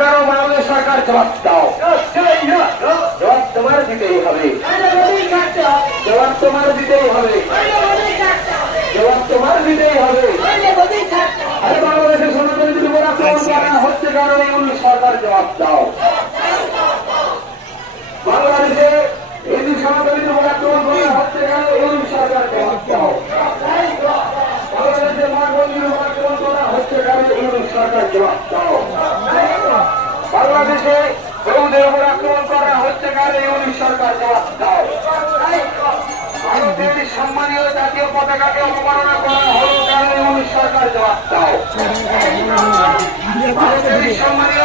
কারো বাংলাদেশ সরকার জবাব দাও, জবাব তোমার দিতেই হবে, জবাব তোমার দিতেই হবে, জবাব তোমার দিতেই হবে। আরে বাংলাদেশের সনাতনীদের উপর আক্রমণ করা হচ্ছে কারণে সরকার জবাব দাও। বাংলাদেশে হিন্দু সনাতনীদের উপর আক্রমণ করা হচ্ছে কারণে সরকার জবাব দাও। বাংলাদেশের মা মন্দিরের উপর আক্রমণ করা হচ্ছে কারণে সরকার জবাব দাও। বাংলাদেশে বৌদ্ধের উপর আক্রমণ করা হচ্ছে কারণে সরকার জবাব দাও। ভারতের সম্মানীয় জাতীয় পতাকাকে অবমাননা করা হলো কারণে সরকার জবাব দাও। ভারতের সম্মানীয়